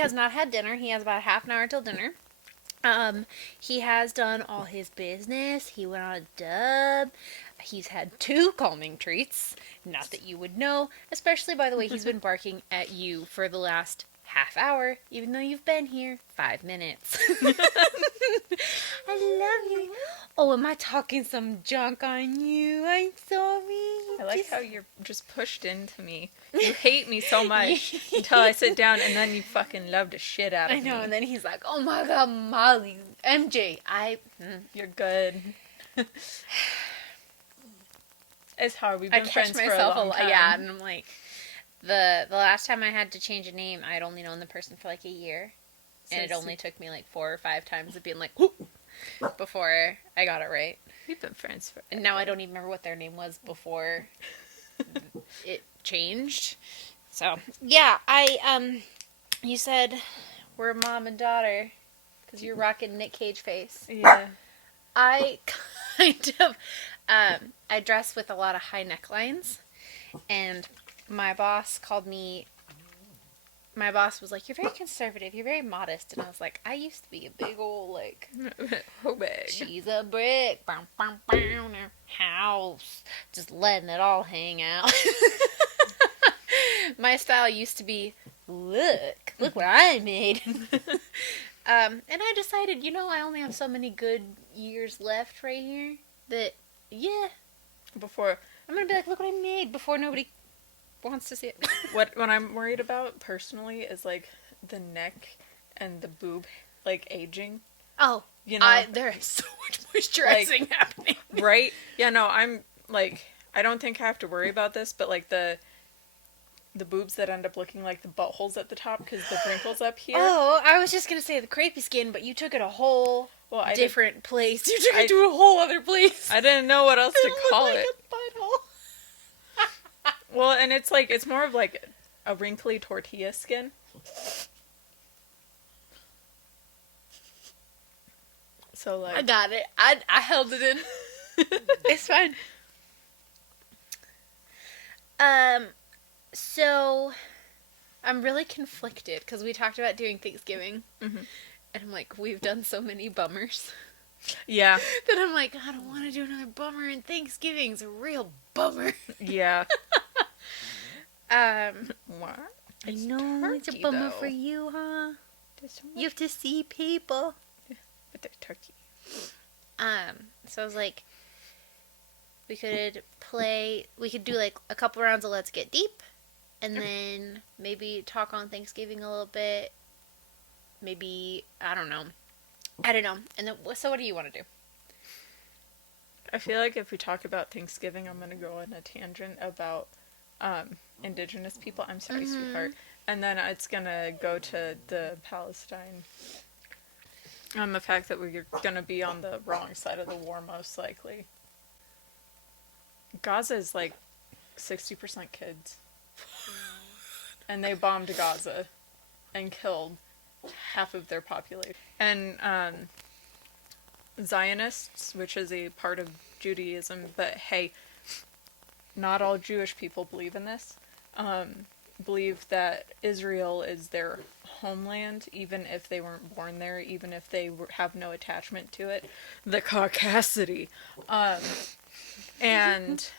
has not had dinner. He has about half an hour till dinner. He has done all his business. He went on a dub. He's had 2 calming treats. Not that you would know, especially by the way he's been barking at you for the last half hour, even though you've been here 5 minutes. I love you. Oh, am I talking some junk on you? I'm sorry. I like how you're just pushed into me. You hate me so much until I sit down, and then you fucking love the shit out of me. I know, and then he's like, oh my god, Molly, MJ, You're good. It's hard. We've been friends for a long time. Yeah, and I'm like, the last time I had to change a name, I'd only known the person for like a year. And it only took me like 4 or 5 times of being like, whoop, before I got it right. We've been friends for. And now I don't even remember what their name was before it changed. So, yeah, you said we're mom and daughter because you're rocking Nick Cage face. Yeah. I kind of, I dress with a lot of high necklines, and my boss was like, you're very conservative, you're very modest, and I was like, I used to be a big old, like, Oh, big. she's a brick, house, just letting it all hang out. My style used to be, look what I made. And I decided, I only have so many good years left right here that, yeah, Before, I'm going to be like, look what I made before nobody wants to see it. what I'm worried about personally is like the neck and the boob like aging. Oh, there is so much moisturizing happening. Right? Yeah, no, I'm like, I don't think I have to worry about this, but like the boobs that end up looking like the buttholes at the top because the wrinkles up here. Oh, I was just going to say the crepey skin, but you took it a whole different place. You took it to a whole other place. I didn't know what else to call like it. A butthole. Well, and it's more of like a wrinkly tortilla skin. So like I got it. I held it in. It's fine. So I'm really conflicted because we talked about doing Thanksgiving, and I'm like, we've done so many bummers. Yeah. That I'm like, I don't want to do another bummer, and Thanksgiving's a real bummer. Yeah. What? I It's know it's a turkey, bummer though. for you, huh? You have to see people. But there's turkey. So I was like, we could do like a couple rounds of Let's Get Deep, and then maybe talk on Thanksgiving a little bit. Maybe, I don't know. And then, so what do you want to do? I feel like if we talk about Thanksgiving, I'm going to go on a tangent about indigenous people. I'm sorry, sweetheart. And then it's going to go to the Palestine. The fact that we're going to be on the wrong side of the war, most likely. Gaza is like 60% kids. And they bombed Gaza and killed half of their population. And Zionists, which is a part of Judaism, but hey, not all Jewish people believe in this, believe that Israel is their homeland, even if they weren't born there, even if they have no attachment to it. The caucasity. And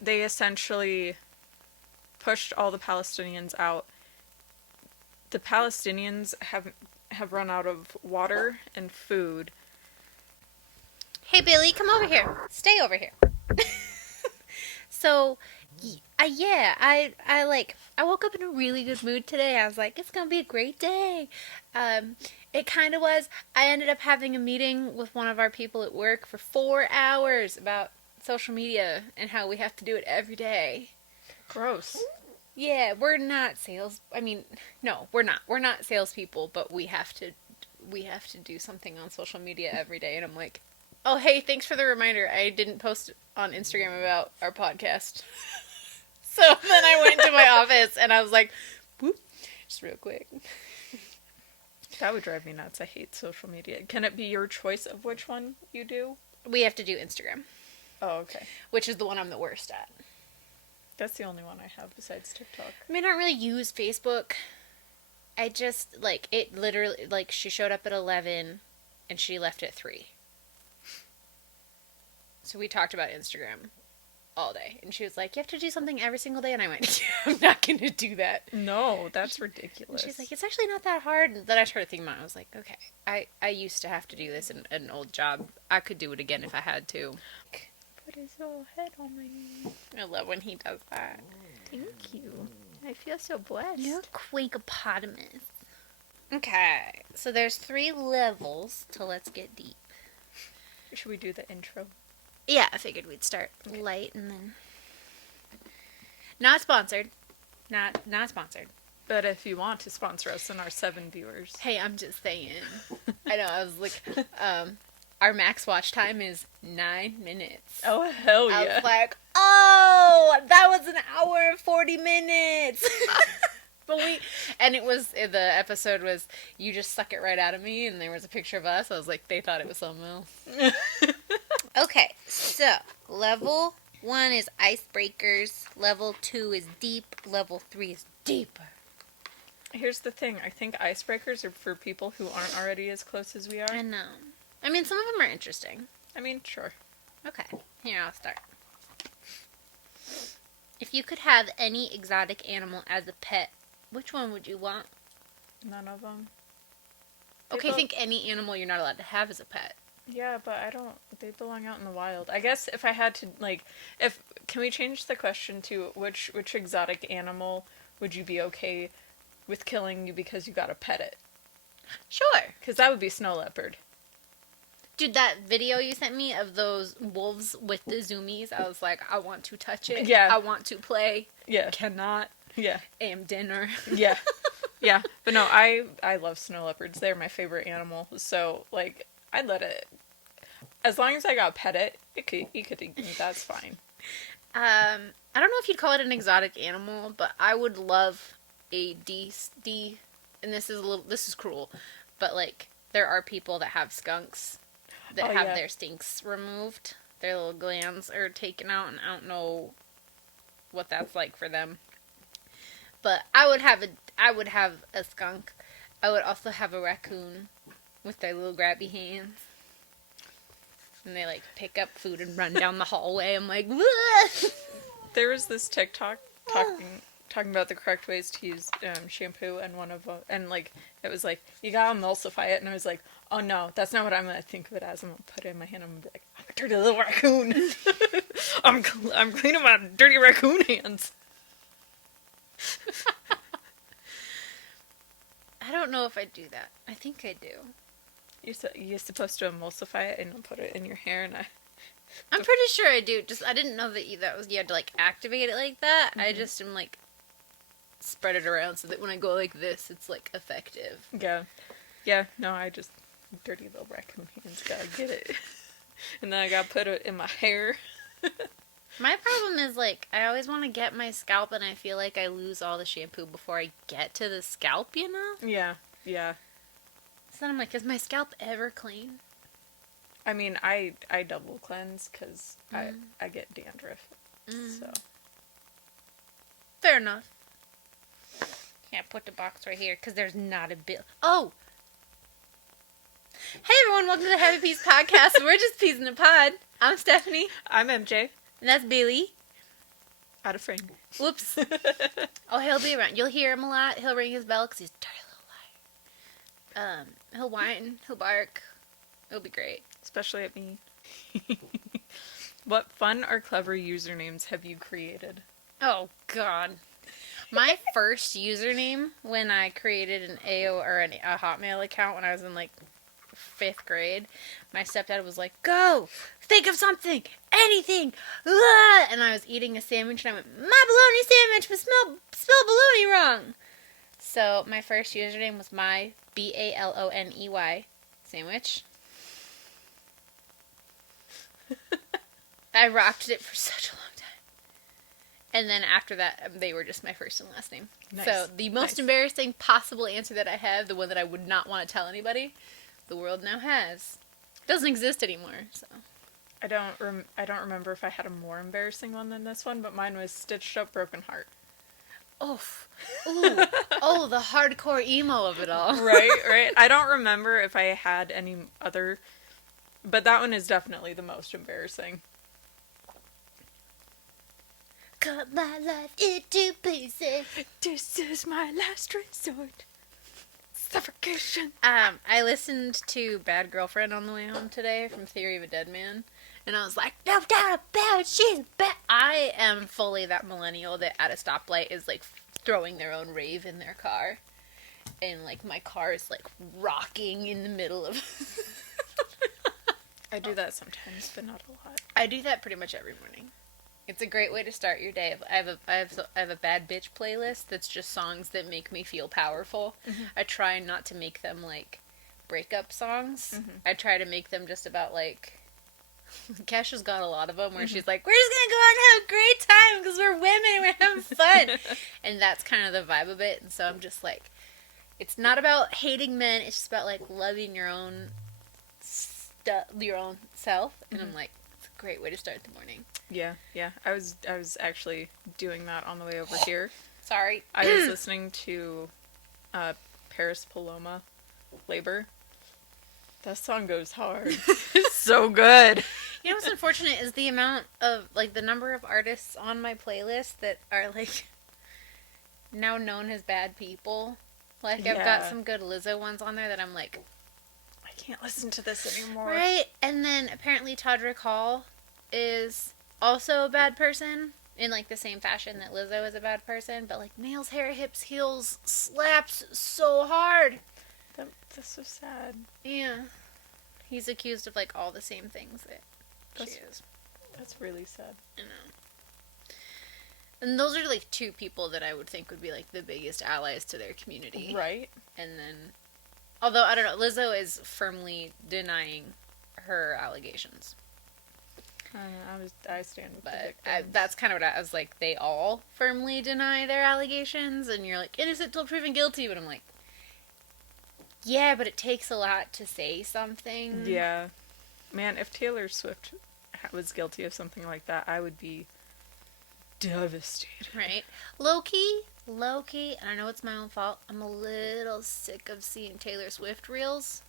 they essentially pushed all the Palestinians out. The Palestinians have run out of water and food. Hey, Billy, come over here. Stay over here. So, I woke up in a really good mood today. I was like, it's gonna be a great day. It kind of was. I ended up having a meeting with one of our people at work for 4 hours about social media and how we have to do it every day. Gross. Yeah, we're not no, we're not. We're not salespeople, but we have to do something on social media every day. And I'm like, oh, hey, thanks for the reminder. I didn't post on Instagram about our podcast. So then I went to my office and I was like, whoop, just real quick. That would drive me nuts. I hate social media. Can it be your choice of which one you do? We have to do Instagram. Oh, okay. Which is the one I'm the worst at. That's the only one I have besides TikTok. I mean, I don't really use Facebook. I just, like, it literally, like, she showed up at 11 and she left at 3. So we talked about Instagram all day. And she was like, you have to do something every single day. And I went, I'm not going to do that. No, that's And ridiculous. she's like, it's actually not that hard. And then I started thinking about it. I was like, okay, I used to have to do this in an old job. I could do it again if I had to. Put his little head on my knee. I love when he does that. Thank you. I feel so blessed. You're a Quakeopotamus. Okay, so there's 3 levels to Let's Get Deep. Should we do the intro? Yeah, I figured we'd start light and then... Not sponsored. Not sponsored. But if you want to sponsor us and our 7 viewers. Hey, I'm just saying. I know, I was like, our max watch time is 9 minutes. Oh, hell yeah. I was like, oh, that was an hour and 40 minutes. But the episode was, you just suck it right out of me, and there was a picture of us. I was like, they thought it was something else. Okay, so, level 1 is icebreakers, level 2 is deep, level 3 is deeper. Here's the thing. I think icebreakers are for people who aren't already as close as we are. I know. I mean, some of them are interesting. I mean, sure. Okay, here, I'll start. If you could have any exotic animal as a pet, which one would you want? None of them. Okay, think any animal you're not allowed to have as a pet. Yeah, but they belong out in the wild. I guess if I had to, can we change the question to which exotic animal would you be okay with killing you because you gotta pet it? Sure. Because that would be snow leopard. Dude, that video you sent me of those wolves with the zoomies, I was like, I want to touch it. Yeah. I want to play. Yeah. Cannot. Yeah. Am dinner. Yeah. Yeah. But no, I love snow leopards. They're my favorite animal. So, I'd let it... As long as I got pet it, you could eat me. That's fine. I don't know if you'd call it an exotic animal, but I would love a and this is cruel, but there are people that have skunks that have their stinks removed. Their little glands are taken out, and I don't know what that's like for them. But I would have a skunk. I would also have a raccoon with their little grabby hands. And they pick up food and run down the hallway. I'm like, "Wah!" There was this TikTok talking about the correct ways to use shampoo, and one of them, it was you gotta emulsify it, and I was like, oh no, that's not what I'm gonna think of it as. I'm gonna put it in my hand. I'm gonna be like, I'm a dirty little raccoon. I'm cleaning my dirty raccoon hands. I don't know if I do that. I think I do. You're supposed to emulsify it and put it in your hair, and I'm pretty sure I do. Just I didn't know that you had to activate it like that. Mm-hmm. I just am spread it around so that when I go like this, it's effective. Yeah. No, I just dirty little raccoon hands. Gotta get it, and then I gotta put it in my hair. My problem is I always want to get my scalp, and I feel like I lose all the shampoo before I get to the scalp. You know? Yeah. So then I'm like, is my scalp ever clean? I mean, I double cleanse because I get dandruff. So fair enough. Can't put the box right here because there's not a bill. Oh! Hey everyone, welcome to the Heavy Peas Podcast. We're just peas in a pod. I'm Stephanie. I'm MJ. And that's Bailey. Out of frame. Whoops. Oh, he'll be around. You'll hear him a lot. He'll ring his bell because he's a dirty little liar. He'll whine. He'll bark. It'll be great. Especially at me. What fun or clever usernames have you created? Oh, God. My first username when I created an a Hotmail account when I was in 5th grade, my stepdad was like, go! Think of something! Anything! Ah! And I was eating a sandwich and I went, my bologna sandwich, but spell bologna wrong! So my first username was my BALONEY sandwich. I rocked it for such a long time. And then after that, they were just my first and last name. Nice. So the most embarrassing possible answer that I have, the one that I would not want to tell anybody, the world now has. Doesn't exist anymore, so. I don't remember if I had a more embarrassing one than this one, but mine was Stitched Up Broken Heart. Oof. Ooh. Oh, the hardcore emo of it all. Right. I don't remember if I had any other, but that one is definitely the most embarrassing. Cut my life into pieces. This is my last resort. Suffocation. I listened to Bad Girlfriend on the way home today from Theory of a Dead Man, and I was like, no doubt about it, she's bad. I am fully that millennial that at a stoplight is like throwing their own rave in their car, and like my car is like rocking in the middle of. I do that sometimes, but not a lot. I do that pretty much every morning. It's a great way to start your day. I have a bad bitch playlist that's just songs that make me feel powerful. Mm-hmm. I try not to make them like breakup songs. Mm-hmm. I try to make them just about like. Kesha's got a lot of them where she's like, we're just gonna go out and have a great time because we're women and we're having fun. And that's kind of the vibe of it. And so I'm just like, it's not about hating men. It's just about like loving your own your own self. And I'm like, it's a great way to start the morning. Yeah. I was actually doing that on the way over here. Sorry. I was listening to Paris Paloma, Labor. That song goes hard. It's so good. You know what's unfortunate is the amount of, like, the number of artists on my playlist that are, like, now known as bad people. Like, I've got Yeah. some good Lizzo ones on there that I'm like, I can't listen to this anymore. right? And then apparently Todrick Hall is also a bad person in, like, the same fashion that Lizzo is a bad person. But, like, Nails, Hair, Hips, Heels slaps so hard. That's so sad. Yeah. He's accused of, like, all the same things that she is. That's really sad. I know. And those are, like, two people that I would think would be, like, the biggest allies to their community. Right? And then, although, I don't know, Lizzo is firmly denying her allegations. I stand with the But victims. that's kind of what I was like, they all firmly deny their allegations, and you're like, innocent till proven guilty, but I'm like, yeah, but it takes a lot to say something. Yeah. Man, if Taylor Swift was guilty of something like that, I would be devastated. Right? Low-key, and I know it's my own fault, I'm a little sick of seeing Taylor Swift reels.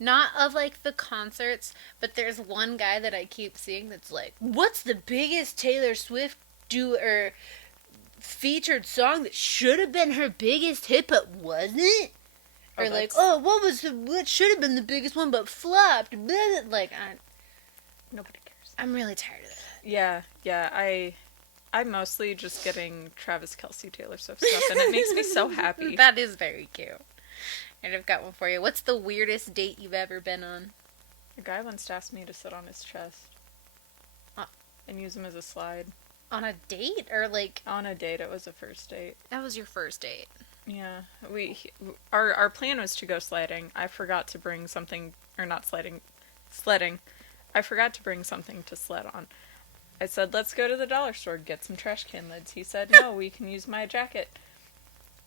Not of, like, the concerts, but there's one guy that I keep seeing that's like, what's the biggest Taylor Swift featured song that should have been her biggest hit but wasn't? Or Oh, like, that's- what should have been the biggest one but flopped? Blah, blah. Like, Nobody cares. I'm really tired of that. Yeah. I'm mostly just getting Travis Kelce Taylor Swift stuff, and it makes me so happy. That is very cute. And I've got one for you. What's the weirdest date you've ever been on? A guy once asked me to sit on his chest and use him as a slide. On a date? Or, like, On a date, it was a first date. that was your first date? Yeah, our plan was to go sledding. I forgot to bring something, or not sledding. I forgot to bring something to sled on. I said, let's go to the dollar store, get some trash can lids. He said, no, we can use my jacket.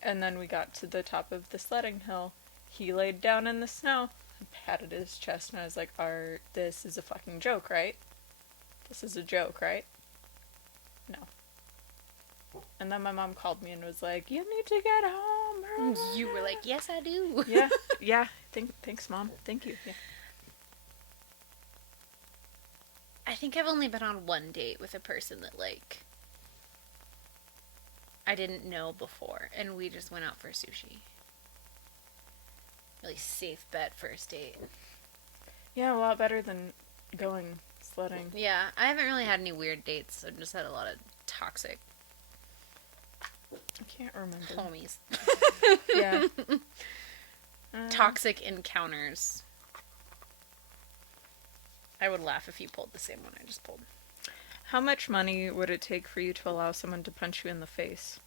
And then we got to the top of the sledding hill. He laid down in the snow, patted his chest, and I was like, this is a fucking joke, right? This is a joke, right? No. And then my mom called me and was like, you need to get home early. You were like, yes, I do. Yeah. Thanks, Mom. Thank you. Yeah. I think I've only been on one date with a person that, like, I didn't know before, and we just went out for sushi. Really safe bet first date. Yeah, a lot better than going sledding. Yeah, I haven't really had any weird dates. I've just had a lot of toxic I can't remember. homies. Yeah. Toxic encounters. I would laugh if you pulled the same one I just pulled. How much money would it take for you to allow someone to punch you in the face?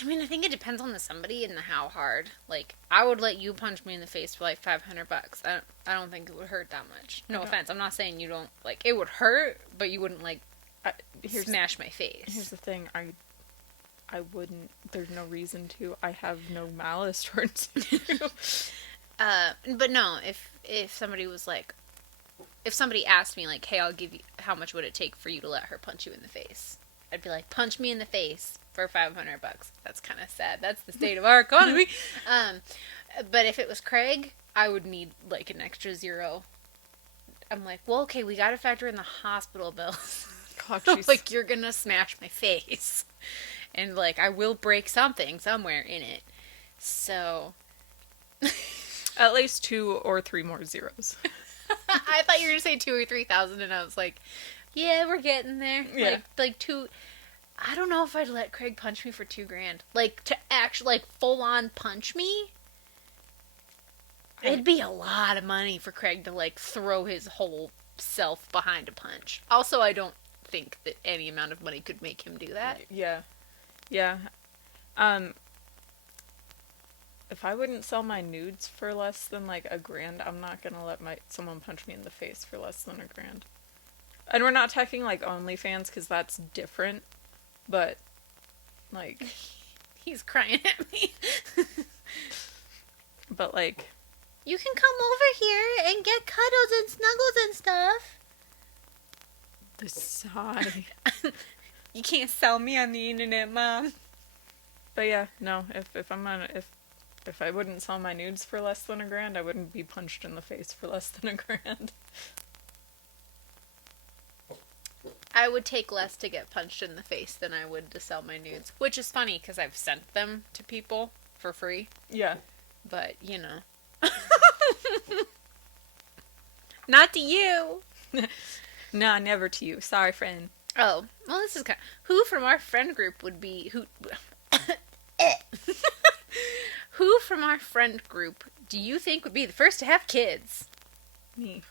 I mean, I think it depends on the somebody and the how hard. Like, I would let you punch me in the face for like $500. I don't think it would hurt that much. No offense. I'm not saying you don't, like, it would hurt, but you wouldn't, like, smash my face. Here's the thing. I wouldn't. There's no reason to. I have no malice towards you. But no, if somebody was like, if somebody asked me, like, hey, I'll give you, how much would it take for you to let her punch you in the face? I'd be like, punch me in the face for $500. That's kind of sad. That's the state of our economy. But if it was Craig, I would need, like, an extra zero. I'm like, well, okay, we gotta factor in the hospital bills. God, she's... Like, you're gonna smash my face. And, like, I will break something somewhere in it. So... At least 2 or 3 more zeros. I thought you were gonna say 2,000 or 3,000, and I was like, yeah, we're getting there. Yeah. Like 2... I don't know if I'd let Craig punch me for $2,000. Like, to actually, like, full-on punch me? It'd be a lot of money for Craig to, like, throw his whole self behind a punch. Also, I don't think that any amount of money could make him do that. Yeah. Yeah. If I wouldn't sell my nudes for less than, like, $1,000, I'm not gonna let someone punch me in the face for less than $1,000. And we're not talking, like, OnlyFans, because that's different. But, like... He's crying at me. But, like... You can come over here and get cuddles and snuggles and stuff. The sigh. You can't sell me on the internet, Mom. But yeah, no, if I wouldn't sell my nudes for less than $1,000, I wouldn't be punched in the face for less than $1,000. I would take less to get punched in the face than I would to sell my nudes. Which is funny, because I've sent them to people for free. Yeah. But, you know. Not to you. Nah, never to you. Sorry, friend. Oh, well, this is kind of... Who from our friend group would be... Who from our friend group do you think would be the first to have kids? Me.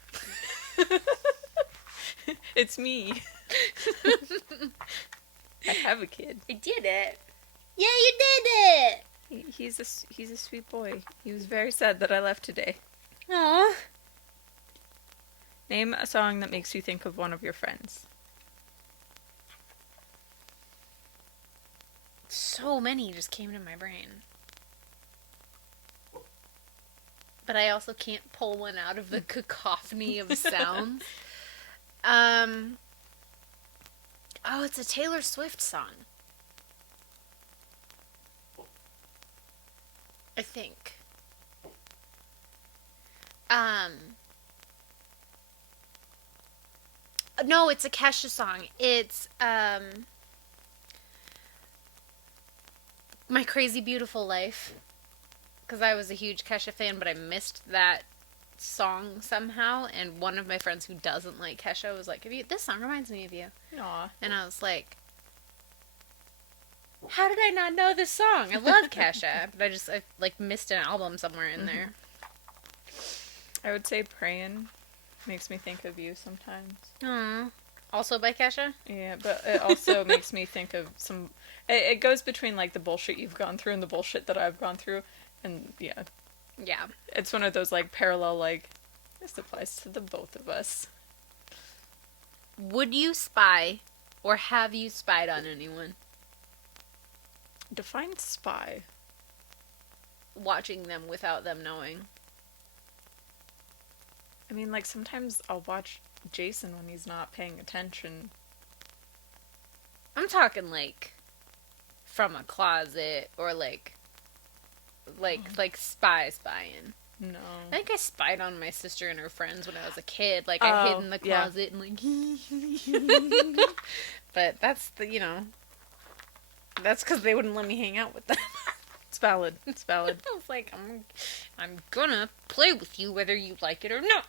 It's me. I have a kid. I did it. Yeah, you did it. He's a sweet boy. He was very sad that I left today. Aww. Name a song that makes you think of one of your friends. So many just came to my brain. But I also can't pull one out of the cacophony of sounds. Oh, it's a Taylor Swift song. I think. No, it's a Kesha song. It's, My Crazy Beautiful Life. Because I was a huge Kesha fan, but I missed that song somehow. And one of my friends who doesn't like Kesha was like, this song reminds me of you. Aw. And I was like, how did I not know this song? I love Kesha. But I like missed an album somewhere in there. I would say Prayin' makes me think of you sometimes. Aww. Also by Kesha? Yeah, but it also makes me think of some... It goes between, like, the bullshit you've gone through and the bullshit that I've gone through. And, yeah. Yeah. It's one of those, like, parallel, like, this applies to the both of us. Would you spy, or have you spied on anyone? Define spy. Watching them without them knowing. I mean, like, sometimes I'll watch Jason when he's not paying attention. I'm talking, like, from a closet, or, like spying. No. I think I spied on my sister and her friends when I was a kid. Like, I hid in the closet and, like... But that's that's because they wouldn't let me hang out with them. It's valid. It's valid. I was like, I'm gonna play with you whether you like it or not.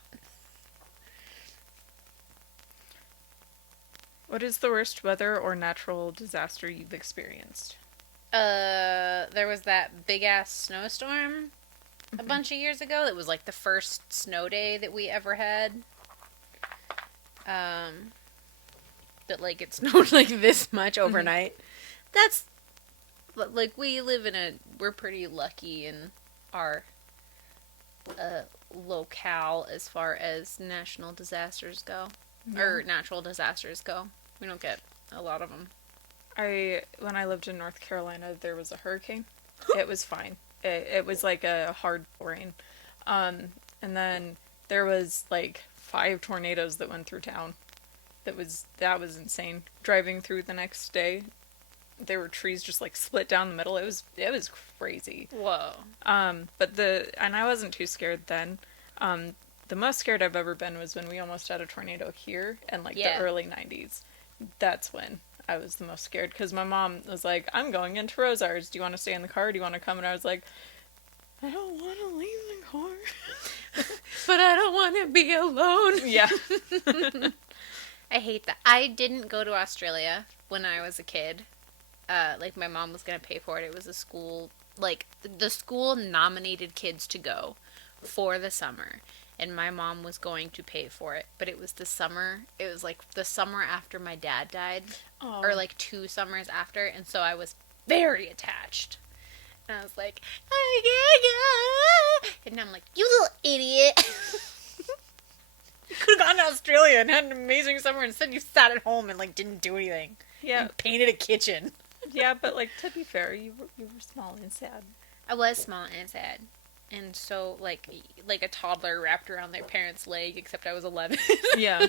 What is the worst weather or natural disaster you've experienced? There was that big-ass snowstorm a bunch of years ago. That was, like, the first snow day that we ever had. That, like, it snowed, like, this much overnight. That's, like, we're pretty lucky in our, locale as far as national disasters go. Yeah. Or natural disasters go. We don't get a lot of them. When I lived in North Carolina, there was a hurricane. It was fine. It was like a hard rain. And then there was like 5 tornadoes that went through town. That was insane. Driving through the next day, there were trees just like split down the middle. It was crazy. Whoa. And I wasn't too scared then. The most scared I've ever been was when we almost had a tornado here in like the early 90s. That's when I was the most scared, because my mom was like, I'm going into Rosar's. Do you want to stay in the car? Do you want to come? And I was like, I don't want to leave the car. But I don't want to be alone. Yeah. I hate that. I didn't go to Australia when I was a kid. Like, my mom was going to pay for it. It was a school, like, the school nominated kids to go for the summer. And my mom was going to pay for it. But it was the summer. It was, like, the summer after my dad died. Oh. Or, like, 2 summers after. And so I was very attached. And I was like, I can't go. And I'm like, you little idiot. You could have gone to Australia and had an amazing summer. Instead, you sat at home and, like, didn't do anything. Yeah. And painted a kitchen. Yeah, but like, to be fair, you were small and sad. I was small and sad. And so, like a toddler wrapped around their parents' leg, except I was 11. Yeah.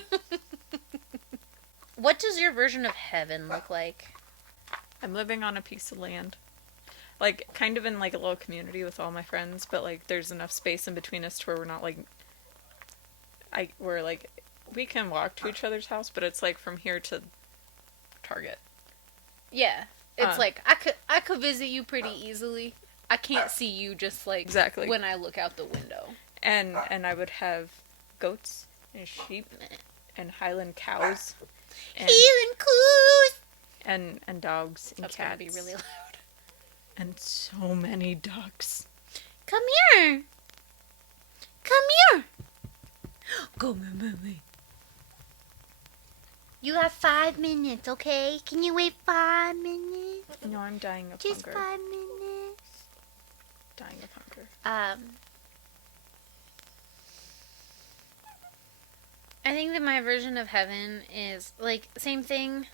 What does your version of heaven look like? I'm living on a piece of land. Like, kind of in like a little community with all my friends, but like there's enough space in between us to where we're not like we're like, we can walk to each other's house, but it's like from here to Target. Yeah. It's like, I could visit you pretty easily. I can't see you just like Exactly. when I look out the window. And I would have goats and sheep and Highland cows and Healing coos! and dogs and That's cats. gonna be really loud. And so many ducks. Come here! Come here! Come here, mommy. You have 5 minutes, okay? Can you wait 5 minutes? No, I'm dying of Just hunger. 5 minutes. Dying of hunger. I think that my version of heaven is like same thing,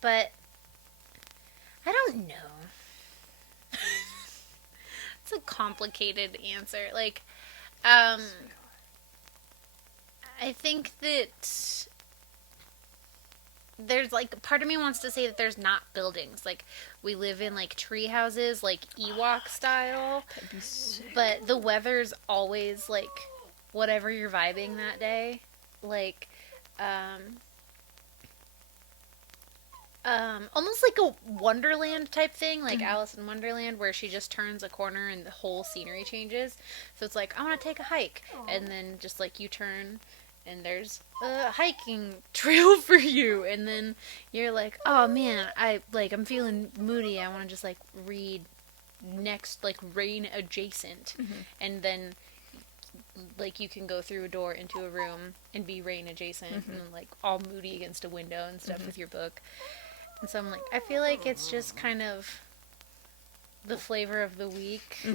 but I don't know. It's a complicated answer. Like, I think that there's like part of me wants to say that there's not buildings. Like, we live in like tree houses, like Ewok style. That'd be sick. But the weather's always like whatever you're vibing that day. Like, almost like a Wonderland type thing, like Alice in Wonderland, where she just turns a corner and the whole scenery changes. So it's like, I want to take a hike, and then just like you turn and there's a hiking trail for you, and then you're like, oh man, I'm feeling moody, I want to just like read next, like rain adjacent, and then like you can go through a door into a room and be rain adjacent and like all moody against a window and stuff with your book. And so I'm like, I feel like it's just kind of the flavor of the week.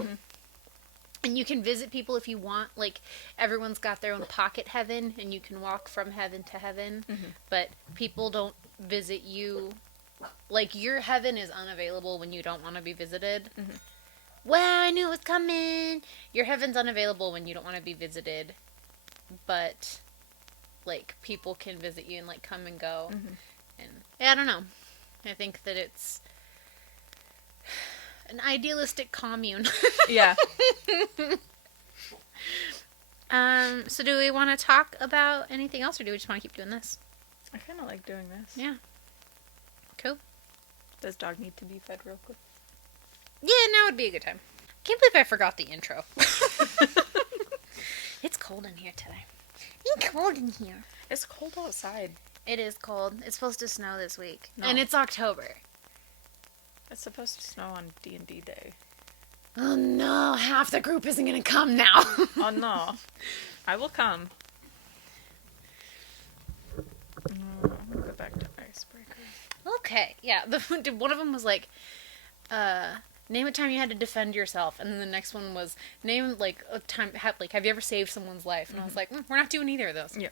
And you can visit people if you want. Like, everyone's got their own pocket heaven, and you can walk from heaven to heaven. But people don't visit you. Like, your heaven is unavailable when you don't want to be visited. Well, I knew it was coming. Your heaven's unavailable when you don't want to be visited. But, like, people can visit you and, like, come and go. And, yeah, I don't know. I think that it's an idealistic commune. Yeah. So do we want to talk about anything else, or do we just want to keep doing this? I kind of like doing this. Yeah. Cool. Does dog need to be fed real quick? Yeah, now would be a good time. Can't believe I forgot the intro. It's cold in here today. It's cold in here. It's cold outside. It is cold. It's supposed to snow this week. No. And it's October. It's supposed to snow on D&D Day. Oh no, half the group isn't going to come now. Oh no. I will come. No, I'm gonna go back to Icebreaker. Okay, yeah. One of them was like, name a time you had to defend yourself, and then the next one was name like a time. Have you ever saved someone's life? And I was like, we're not doing either of those. Yeah.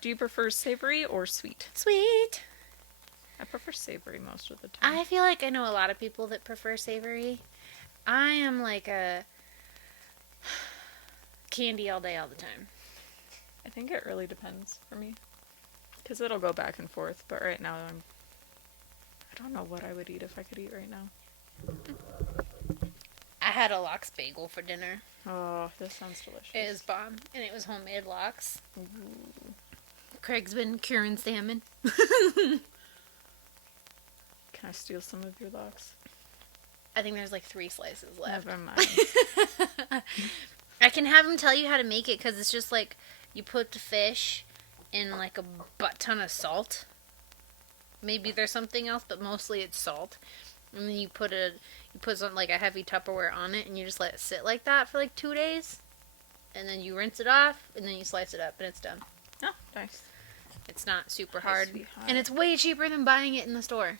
Do you prefer savory or sweet? Sweet. I prefer savory most of the time. I feel like I know a lot of people that prefer savory. I am like a candy all day, all the time. I think it really depends for me. Because it'll go back and forth, but right now I don't know what I would eat if I could eat right now. I had a lox bagel for dinner. Oh, this sounds delicious. It was bomb, and it was homemade lox. Ooh. Craig's been curing salmon. Can I steal some of your lox? I think there's like 3 slices left. Never mind. I can have him tell you how to make it, because it's just like you put the fish in like a butt ton of salt. Maybe there's something else, but mostly it's salt. And then you put some like a heavy Tupperware on it, and you just let it sit like that for like 2 days. And then you rinse it off, and then you slice it up, and it's done. Oh, nice. It's not super hard. Sweetheart. And it's way cheaper than buying it in the store.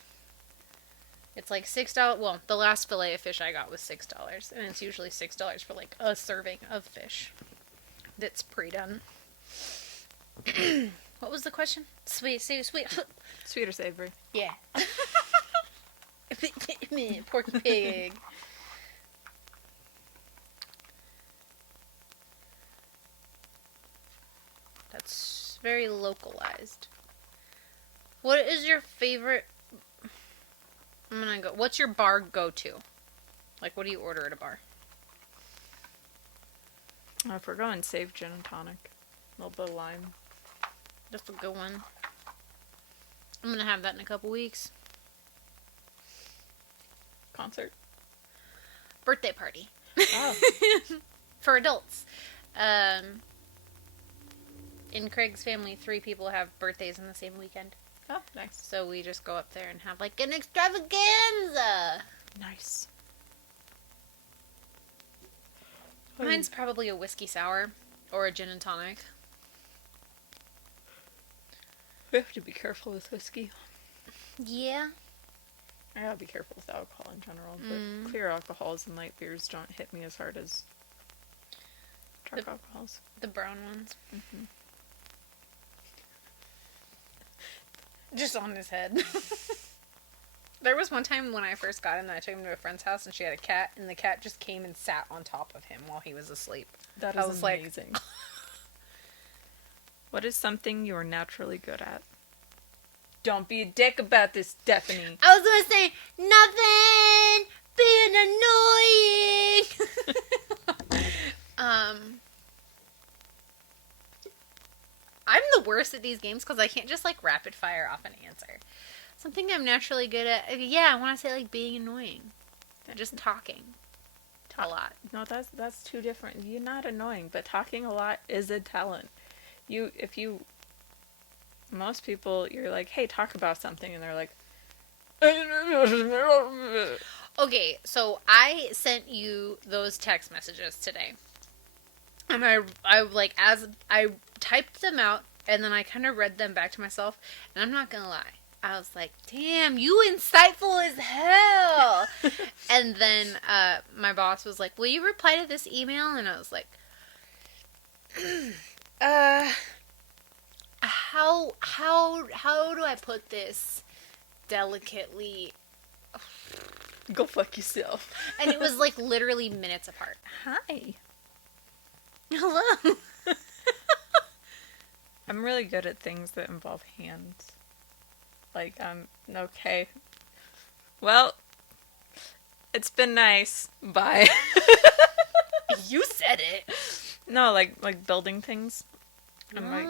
It's like $6. Well, the last fillet of fish I got was $6. And it's usually $6 for like a serving of fish that's pre-done. What was the question? Sweet. Sweet or savory? Yeah. Porky pig. That's very localized. What is your favorite? I'm gonna go. What's your bar go-to? Like, what do you order at a bar? If we're going safe, gin and tonic. A little bit of lime. That's a good one. I'm gonna have that in a couple weeks. Concert? Birthday party. Oh. For adults. In Craig's family, 3 people have birthdays in the same weekend. Oh, nice. So we just go up there and have like an extravaganza. Nice. Mine's probably a whiskey sour or a gin and tonic. We have to be careful with whiskey. Yeah. I gotta be careful with alcohol in general, but clear alcohols and light beers don't hit me as hard as dark alcohols. The brown ones. Mm-hmm. Just on his head. There was one time when I first got him that I took him to a friend's house and she had a cat, and the cat just came and sat on top of him while he was asleep. That I is was like- amazing. What is something you are naturally good at? Don't be a dick about this, Stephanie. I was gonna say, nothing! Being annoying! I'm the worst at these games because I can't just like rapid fire off an answer. Something I'm naturally good at, yeah, I want to say like being annoying. Just talking. A lot. No, that's too different. You're not annoying, but talking a lot is a talent. Most people, you're like, hey, talk about something, and they're like, Okay, so I sent you those text messages today. And I like, as I typed them out, and then I kind of read them back to myself, and I'm not gonna lie. I was like, damn, you insightful as hell. And then my boss was like, will you reply to this email? And I was like, how do I put this delicately? go fuck yourself. And it was like literally minutes apart. Hi. Hello. I'm really good at things that involve hands. Like, okay. Well, it's been nice. Bye. You said it. No, like building things. I'm like,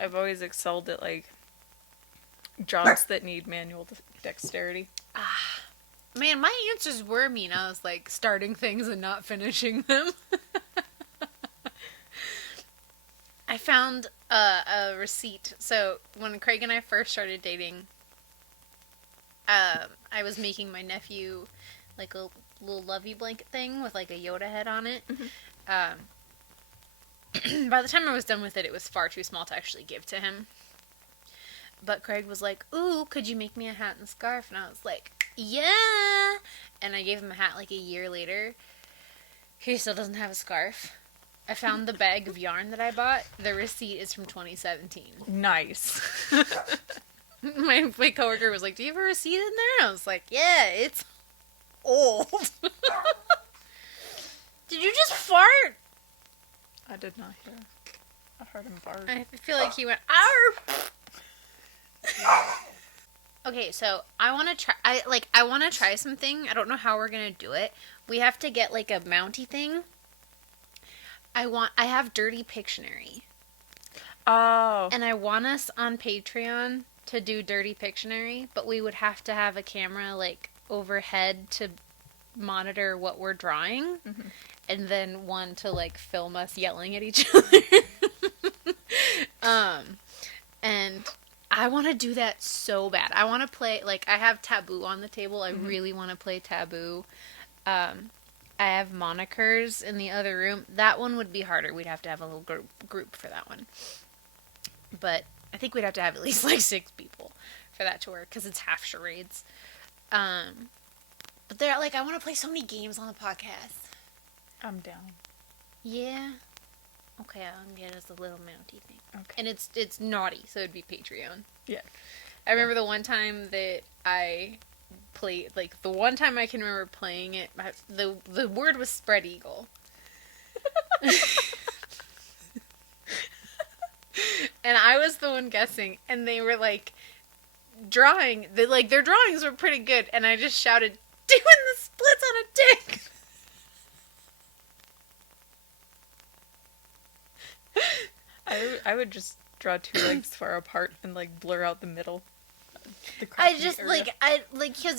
I've always excelled at like jobs that need manual dexterity. Man, my answers were mean. I was like starting things and not finishing them. I found a receipt. So when Craig and I first started dating, I was making my nephew like a little lovey blanket thing with like a Yoda head on it. Mm-hmm. By the time I was done with it, it was far too small to actually give to him. But Craig was like, ooh, could you make me a hat and scarf? And I was like, yeah! And I gave him a hat like a year later. He still doesn't have a scarf. I found the bag of yarn that I bought. The receipt is from 2017. Nice. My coworker was like, do you have a receipt in there? I was like, yeah, it's old. Did you just fart? I did not hear. I heard him bark. I feel like he went, "Arr!" Okay, so I want to try. I want to try something. I don't know how we're gonna do it. We have to get like a mounty thing. I have Dirty Pictionary, Oh. and I want us on Patreon to do Dirty Pictionary, but we would have to have a camera like overhead to monitor what we're drawing, and then one to like film us yelling at each other. And I want to do that so bad. I want to play, like, I have Taboo on the table. I really want to play Taboo. I have Monikers in the other room. That one would be harder. We'd have to have a little group for that one. But I think we'd have to have at least, like, 6 people for that to work, because it's half charades. But they're, like, I want to play so many games on the podcast. I'm down. Yeah. Okay, I'll get us a little mounty thing. Okay. And it's naughty, so it'd be Patreon. Yeah. I remember the one time that I played, like, the one time I can remember playing it, the word was spread eagle. And I was the one guessing, and they were, like, drawing, their drawings were pretty good, and I just shouted, "Doing the splits on a dick!" I would just draw 2 legs far apart and like blur out the middle. Because,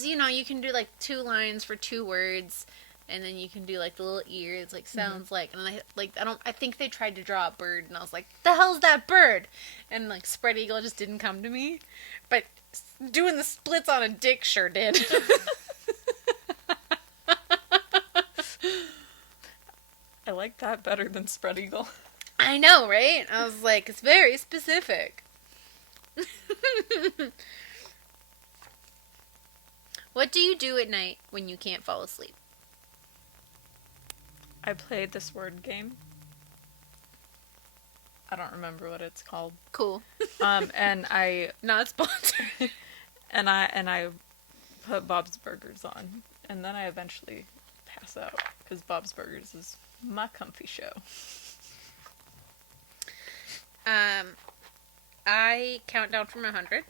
you know, you can do, like, 2 lines for 2 words, and then you can do, like, the little ears, like, sounds like, and I think they tried to draw a bird, and I was like, the hell's that bird? And, like, spread eagle just didn't come to me, but doing the splits on a dick sure did. I like that better than spread eagle. I know, right? I was like, it's very specific. What do you do at night when you can't fall asleep? I played this word game. I don't remember what it's called. Cool. And I Not sponsored. and I put Bob's Burgers on, and then I eventually pass out because Bob's Burgers is my comfy show. I count down from 100.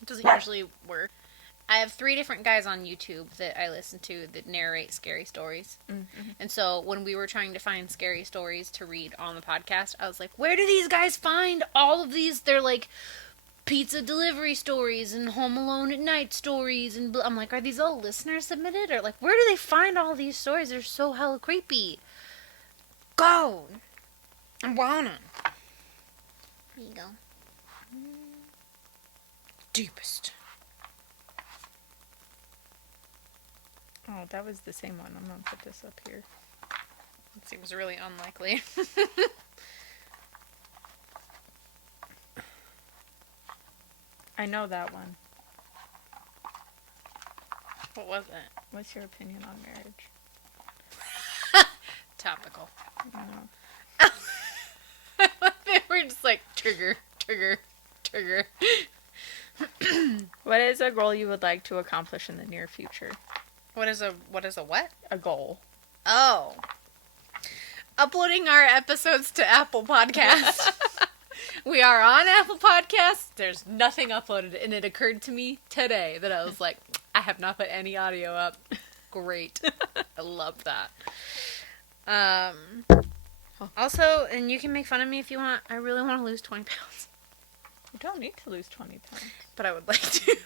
It doesn't usually work. I have 3 different guys on YouTube that I listen to that narrate scary stories. Mm-hmm. And so when we were trying to find scary stories to read on the podcast, I was like, where do these guys find all of these? They're like pizza delivery stories and Home Alone at Night stories. And I'm like, are these all listener submitted? Or like, where do they find all these stories? They're so hella creepy. Go! I want them. Here you go. Deepest. Oh, that was the same one. I'm gonna put this up here. It seems really unlikely. I know that one. What was it? What's your opinion on marriage? Topical. No. They were just like, trigger. What is a goal you would like to accomplish in the near future? What is a what? A goal. Oh. Uploading our episodes to Apple Podcasts. We are on Apple Podcasts. There's nothing uploaded, and it occurred to me today that I was like, I have not put any audio up. Great. I love that. Also, and you can make fun of me if you want, I really want to lose 20 pounds. You don't need to lose 20 pounds. But I would like to.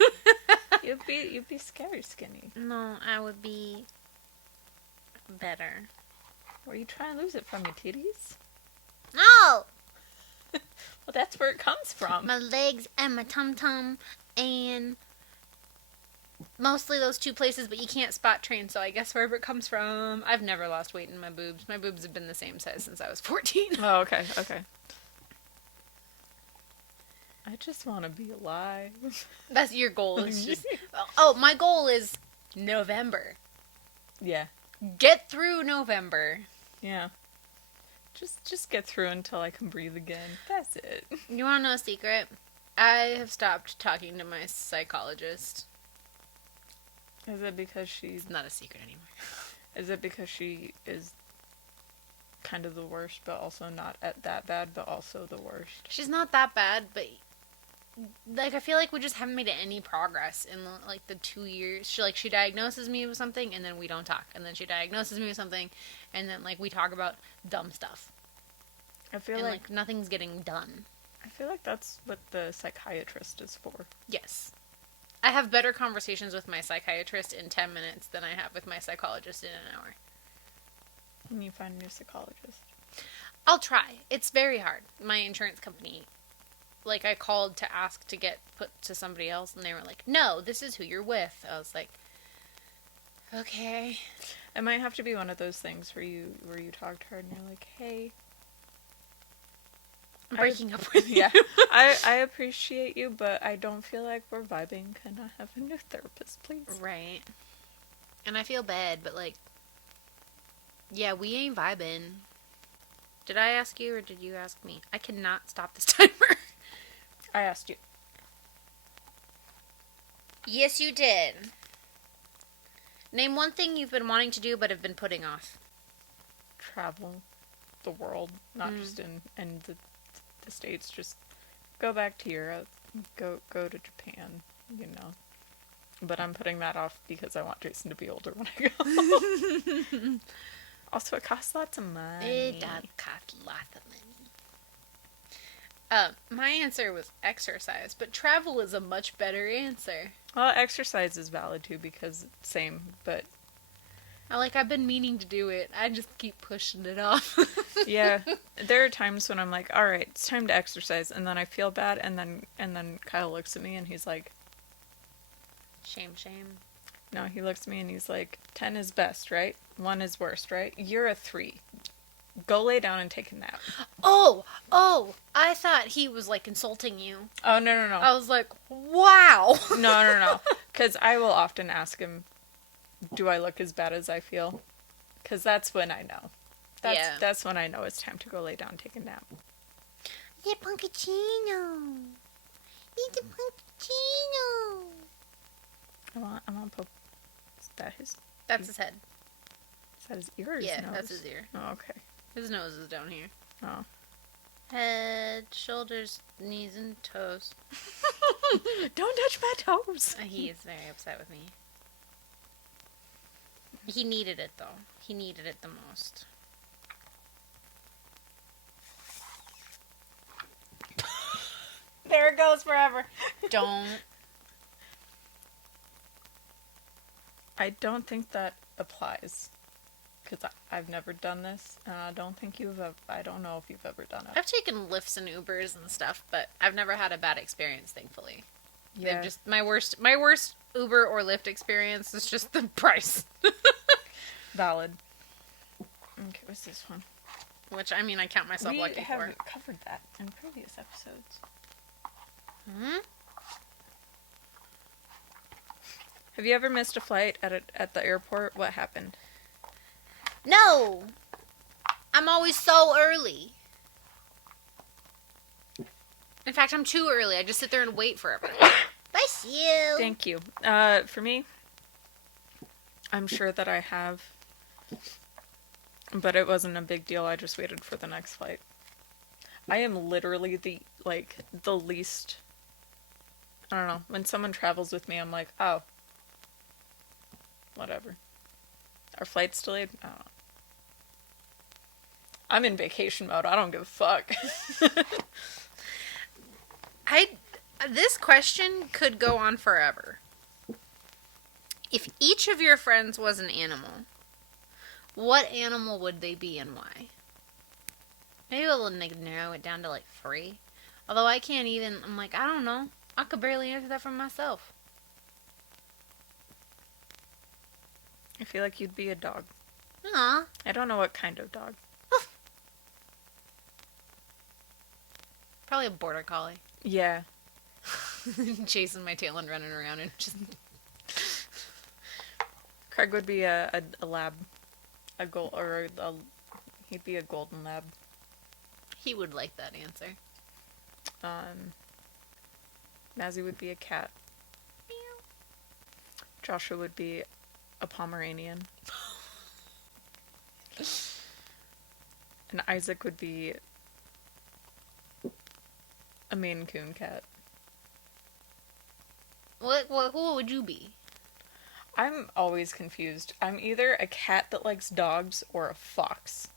You'd be scary skinny. No, I would be better. Where you trying to lose it from, your titties? No! Well, that's where it comes from. My legs and my tum-tum and mostly those 2 places, but you can't spot train, so I guess wherever it comes from. I've never lost weight in my boobs. My boobs have been the same size since I was 14. Oh, okay. I just want to be alive. That's your goal. Is just my goal is November. Yeah. Get through November. Yeah. Just get through until I can breathe again. That's it. You want to know a secret? I have stopped talking to my psychologist. Is it because she's It's not a secret anymore. Is it because she is kind of the worst, but also not at that bad, but also the worst. She's not that bad, but like I feel like we just haven't made any progress in like the 2 years. She diagnoses me with something and then we don't talk, and then she diagnoses me with something, and then like we talk about dumb stuff, I feel and like nothing's getting done. I feel like that's what the psychiatrist is for. Yes. I have better conversations with my psychiatrist in 10 minutes than I have with my psychologist in an hour. When you find a new psychologist. I'll try. It's very hard. My insurance company, like, I called to ask to get put to somebody else, and they were like, no, this is who you're with. I was like, okay. It might have to be one of those things where you talk to her and you're like, hey, I'm breaking up with you. yeah, I appreciate you, but I don't feel like we're vibing. Can I have a new therapist, please? Right. And I feel bad, but like, yeah, we ain't vibing. Did I ask you or did you ask me? I cannot stop this timer. I asked you. Yes, you did. Name one thing you've been wanting to do but have been putting off. Travel the world, not just in the States. Just go back to Europe. Go to Japan, you know. But I'm putting that off because I want Jason to be older when I go. Also, it costs lots of money. It does cost lots of money. My answer was exercise, but travel is a much better answer. Well, exercise is valid too because same, but I've been meaning to do it. I just keep pushing it off. yeah, there are times when I'm like, all right, it's time to exercise, and then I feel bad, and then Kyle looks at me and he's like, Shame. no, he looks at me and he's like, 10 is best, right? 1 is worst, right? You're a 3. Go lay down and take a nap. Oh, I thought he was like insulting you. Oh, no. I was like, wow. No. Because I will often ask him, do I look as bad as I feel? Because that's when I know. That's when I know it's time to go lay down and take a nap. It's a puncccino. It's a puncccino. I want Pope. Is that his? That's his head. Is that his ear or his Yeah, nose? that's his ear. Oh, okay. His nose is down here. Oh. Head, shoulders, knees, and toes. Don't touch my toes. He is very upset with me. He needed it, though. He needed it the most. There it goes forever. Don't. I don't think that applies. Because I've never done this. And I don't think I don't know if you've ever done it. I've taken Lyfts and Ubers and stuff, but I've never had a bad experience, thankfully. Yeah. They've just my worst Uber or Lyft experience is just the price. Valid. Okay, what's this one? Which, I mean, I count myself lucky We have for. covered that in previous episodes. Hmm? Have you ever missed a flight at the airport? What happened? No! I'm always so early. In fact, I'm too early. I just sit there and wait forever. Bless you! Thank you. For me, I'm sure that I have, but it wasn't a big deal. I just waited for the next flight. I am literally the least, I don't know, when someone travels with me, I'm like, oh, whatever. Our flight's delayed? I don't know. I'm in vacation mode. I don't give a fuck. This question could go on forever. If each of your friends was an animal, what animal would they be and why? Maybe we'll narrow it down to like 3. Although I can't even, I'm like, I don't know. I could barely answer that for myself. I feel like you'd be a dog. Aw. I don't know what kind of dog. Probably a border collie. Yeah. Chasing my tail and running around and just... Craig would be a lab. He'd be a golden lab. He would like that answer. Mazzy would be a cat. Meow. Joshua would be a Pomeranian. And Isaac would be a Maine Coon cat. Who would you be? I'm always confused. I'm either a cat that likes dogs or a fox.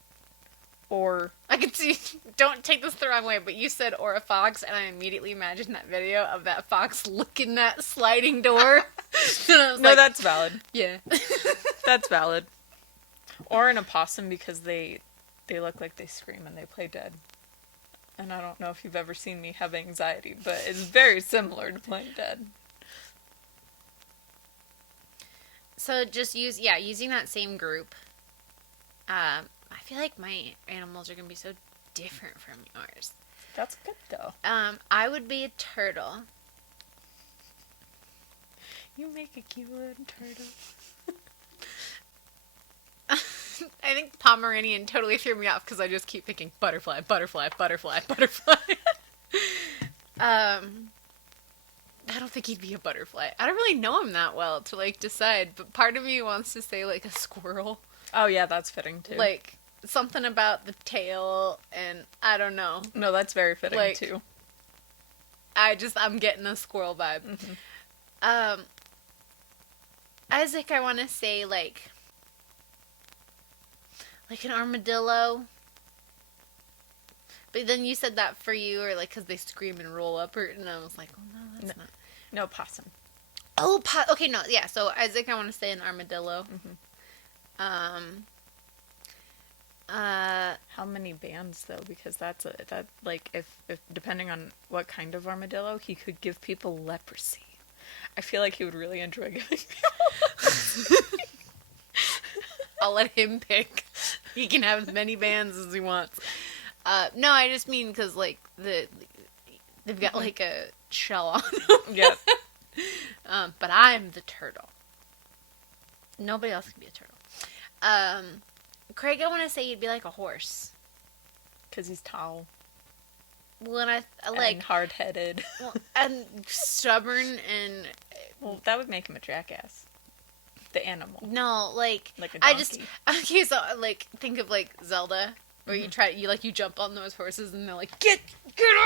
Or I could see. Don't take this the wrong way, but you said or a fox, and I immediately imagined that video of that fox licking that sliding door. And I was no, like, that's valid. yeah. That's valid. Or an opossum because they look like they scream and they play dead. And I don't know if you've ever seen me have anxiety, but it's very similar to playing dead. So just using that same group. I feel like my animals are gonna be so different from yours. That's good though. I would be a turtle. You make a cute little turtle. I think Pomeranian totally threw me off because I just keep thinking butterfly, butterfly, butterfly, butterfly. I don't think he'd be a butterfly. I don't really know him that well to like decide, but part of me wants to say like a squirrel. Oh yeah, that's fitting too. Like something about the tail, and I don't know. No, that's very fitting like, too. I'm getting a squirrel vibe. Mm-hmm. Isaac, I want to say like an armadillo. But then you said that for you, or like because they scream and roll up, and I was like, oh no, that's not. No, possum. Oh, okay, no, yeah. So Isaac, I want to say an armadillo. Mm-hmm. How many bands though? Because that like if depending on what kind of armadillo, he could give people leprosy. I feel like he would really enjoy giving people. I'll let him pick. He can have as many bands as he wants. No, I just mean because like they've got like a shell on them. Yep. But I'm the turtle. Nobody else can be a turtle. Craig, I want to say you'd be like a horse. Because he's tall. Well, and I like and hard-headed. well, and stubborn and. Well, that would make him a jackass. The animal. No, like a donkey. I just okay. So like think of like Zelda, where you jump on those horses and they're like get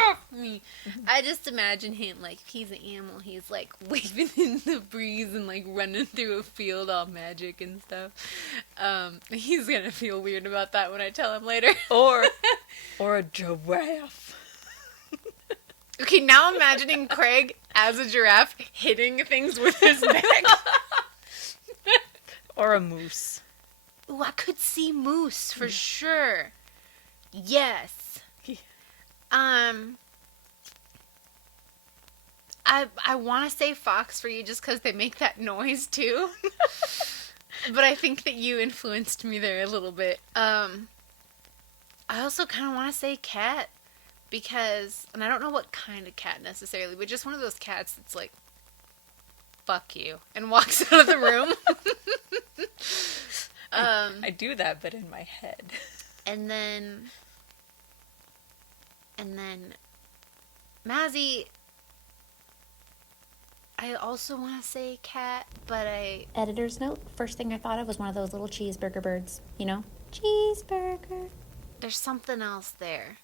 off me. I just imagine him like if he's an animal, he's like waving in the breeze and like running through a field all magic and stuff. He's gonna feel weird about that when I tell him later. Or a giraffe. Okay, now I'm imagining Craig as a giraffe hitting things with his neck. Or a moose. Ooh, I could see moose for sure. Yes. I want to say fox for you just because they make that noise too. But I think that you influenced me there a little bit. I also kind of want to say cat because, and I don't know what kind of cat necessarily, but just one of those cats that's like, fuck you, and walks out of the room. I do that, but in my head. And then Mazzy, I also want to say cat, but Editor's note, first thing I thought of was one of those little cheeseburger birds. You know? Cheeseburger. there's something else there.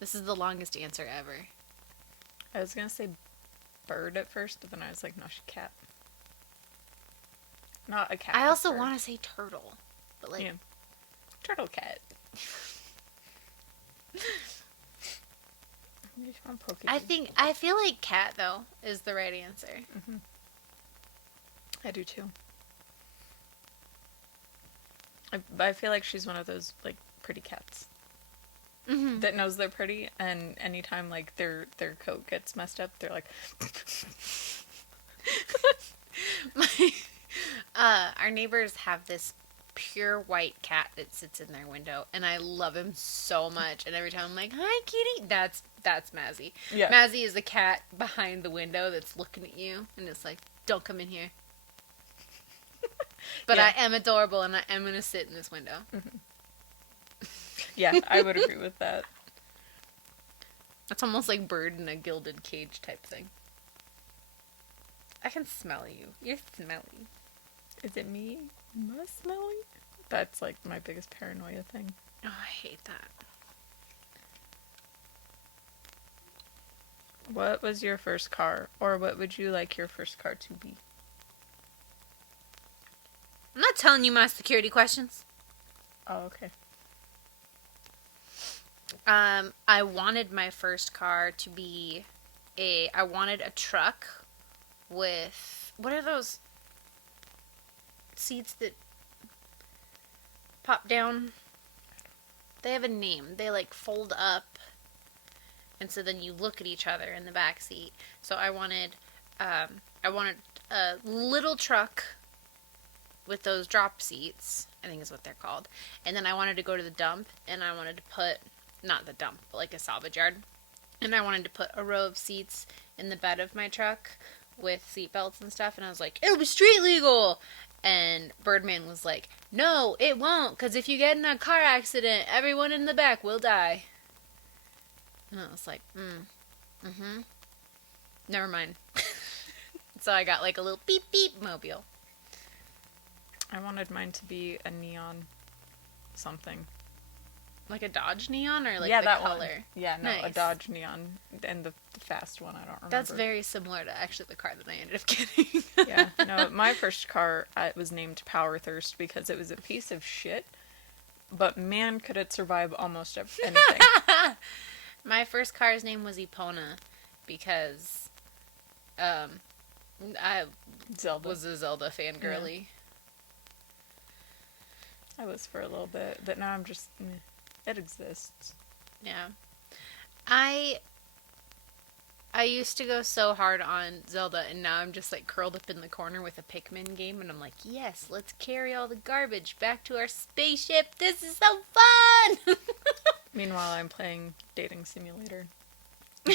This is the longest answer ever. I was going to say bird at first, but then I was like, no, she's cat. Not a cat. I also want to say turtle, but like... Yeah. Turtle cat. I feel like cat, though, is the right answer. Mm-hmm. I do, too. I feel like she's one of those, like, pretty cats. Mm-hmm. That knows they're pretty, and anytime, like, their coat gets messed up, they're like... Our neighbors have this pure white cat that sits in their window, and I love him so much. And every time I'm like, "Hi, kitty," that's Mazzy. Yeah. Mazzy is the cat behind the window that's looking at you, and it's like, "Don't come in here." But Yeah. I am adorable, and I am gonna sit in this window. Mm-hmm. Yeah, I would agree with that. It's almost like bird in a gilded cage type thing. I can smell you. You're smelly. Is it me? Am I smelly? That's like my biggest paranoia thing. Oh, I hate that. What was your first car? Or what would you like your first car to be? I'm not telling you my security questions. Oh, okay. I wanted my first car to be I wanted a truck with, what are those seats that pop down? They have a name. They like fold up, and so then you look at each other in the back seat. So I wanted a little truck with those drop seats, I think is what they're called. And then I wanted to go to the dump, and I wanted to put, not the dump, but like a salvage yard. And I wanted to put a row of seats in the bed of my truck with seat belts and stuff. And I was like, it'll be street legal. And Birdman was like, no, it won't. Because if you get in a car accident, everyone in the back will die. And I was like, never mind. So I got like a little beep beep mobile. I wanted mine to be a neon something. Like a Dodge Neon or like yeah, the that color? one. Yeah, no, a Nice. Dodge Neon. And the fast one, I don't remember. That's very similar to actually the car that I ended up getting. Yeah, no, my first car, it was named Power Thirst because it was a piece of shit. But man, could it survive almost anything. My first car's name was Epona because I Zelda. was a Zelda fangirly. I was for a little bit, but now I'm just, it exists. Yeah. I used to go so hard on Zelda, and now I'm just like curled up in the corner with a Pikmin game, and I'm like, yes, let's carry all the garbage back to our spaceship. This is so fun! Meanwhile, I'm playing Dating Simulator. I'm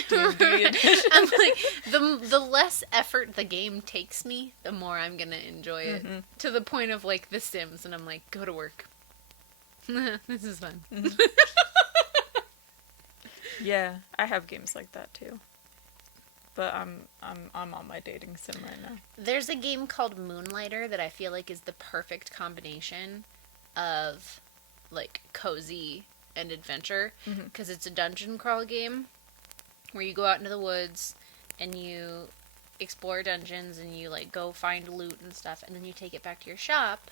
like, the less effort the game takes me, the more I'm gonna enjoy it. Mhm. To the point of like The Sims, and I'm like, go to work. This is fun. Yeah, I have games like that too. But I'm on my dating sim right now. There's a game called Moonlighter that I feel like is the perfect combination of like cozy and adventure, because it's a dungeon crawl game where you go out into the woods and you explore dungeons and you like go find loot and stuff, and then you take it back to your shop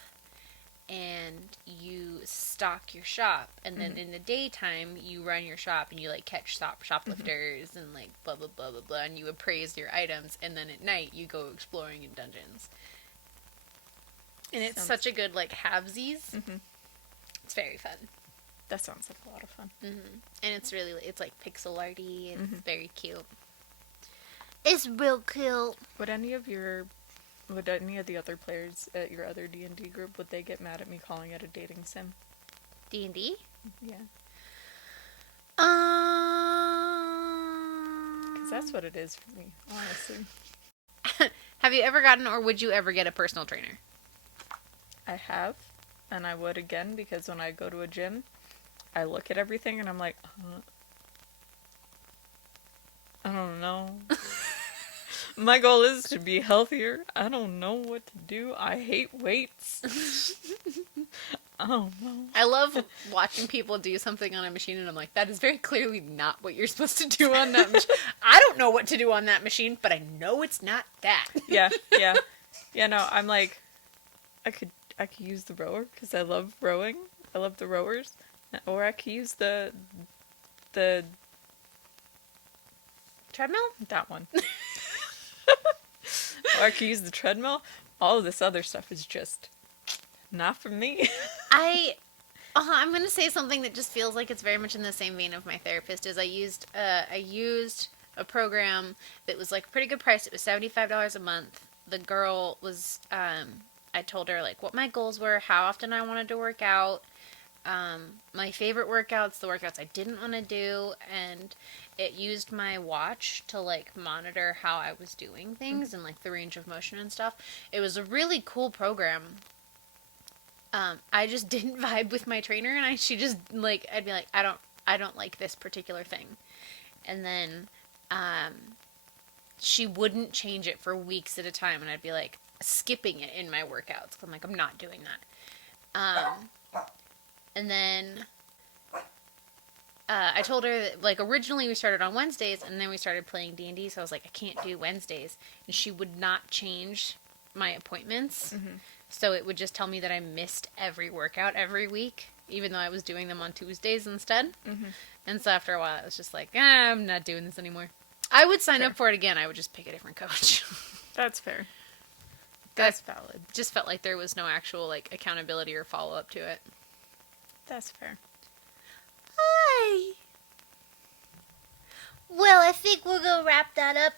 and you stock your shop, and then in the daytime you run your shop and you like catch shoplifters and like blah blah blah blah blah, and you appraise your items, and then at night you go exploring in dungeons. And it's such a good like halvesies. It's very fun. That sounds like a lot of fun. And it's really, it's like pixel arty and it's very cute. It's real cute. Would any of the other players at your other D&D group, would they get mad at me calling it a dating sim? D&D? Yeah. Because that's what it is for me, honestly. Have you ever gotten, or would you ever get a personal trainer? I have, and I would again, because when I go to a gym, I look at everything and I'm like, I don't know. My goal is to be healthier. I don't know what to do. I hate weights. I don't know. I love watching people do something on a machine, and I'm like, that is very clearly not what you're supposed to do on that machine. I don't know what to do on that machine, but I know it's not that. Yeah. Yeah, no, I'm like, I could use the rower, because I love rowing. I love the rowers. Or I could use the Treadmill? that one. Or I could use the treadmill. All of this other stuff is just not for me. I'm going to say something that just feels like it's very much in the same vein of my therapist. Is I used a program that was like a pretty good price. It was $75 a month. The girl was, I told her like what my goals were, how often I wanted to work out, my favorite workouts, the workouts I didn't want to do, and it used my watch to like monitor how I was doing things and like the range of motion and stuff. It was a really cool program. I just didn't vibe with my trainer, and she just like, I'd be like, I don't like this particular thing. And then she wouldn't change it for weeks at a time, and I'd be like skipping it in my workouts. I'm like, I'm not doing that. And then I told her that, like, originally we started on Wednesdays, and then we started playing D&D, so I was like, I can't do Wednesdays. And she would not change my appointments. So it would just tell me that I missed every workout every week, even though I was doing them on Tuesdays instead. And so after a while, I was just like, I'm not doing this anymore. I would sign up for it again. I would just pick a different coach. That's fair. That's valid. Just felt like there was no actual, like, accountability or follow-up to it. That's fair. Hi. Well, I think we're going to wrap that up.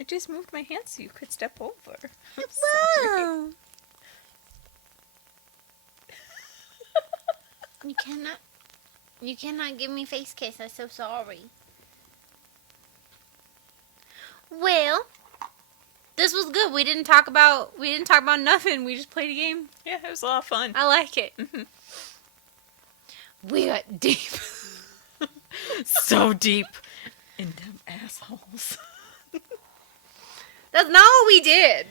I just moved my hand so you could step over. I'm Whoa. You cannot give me face kiss. I'm so sorry. Well, this was good. We didn't talk about nothing. We just played a game. Yeah, it was a lot of fun. I like it. We got deep. So deep. In them assholes. That's not what we did.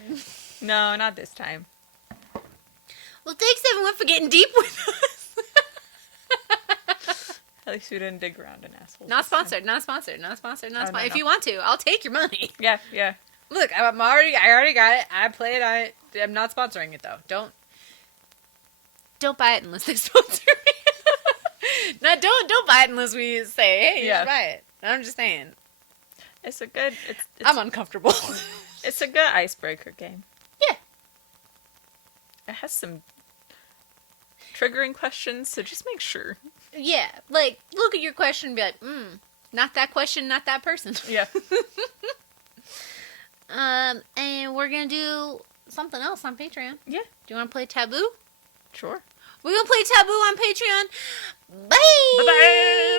No, not this time. Well, thanks everyone for getting deep with us. At least we didn't dig around in assholes. Not this time. sponsored. Not sponsored. Not sponsored. Not Oh, sponsored. no, If you want to, I'll take your money. Yeah, yeah. Look, I already got it. I play it. I'm not sponsoring it though. Don't buy it unless they sponsor me. No, don't buy it unless we say, hey, you Yeah. should buy it. I'm just saying. It's a good. I'm uncomfortable. It's a good icebreaker game. Yeah. It has some triggering questions, so just make sure. Yeah, like look at your question and be like, not that question, not that person. Yeah. And we're gonna do something else on Patreon. Yeah. Do you want to play Taboo? Sure. We're gonna play Taboo on Patreon. Bye. Bye-bye.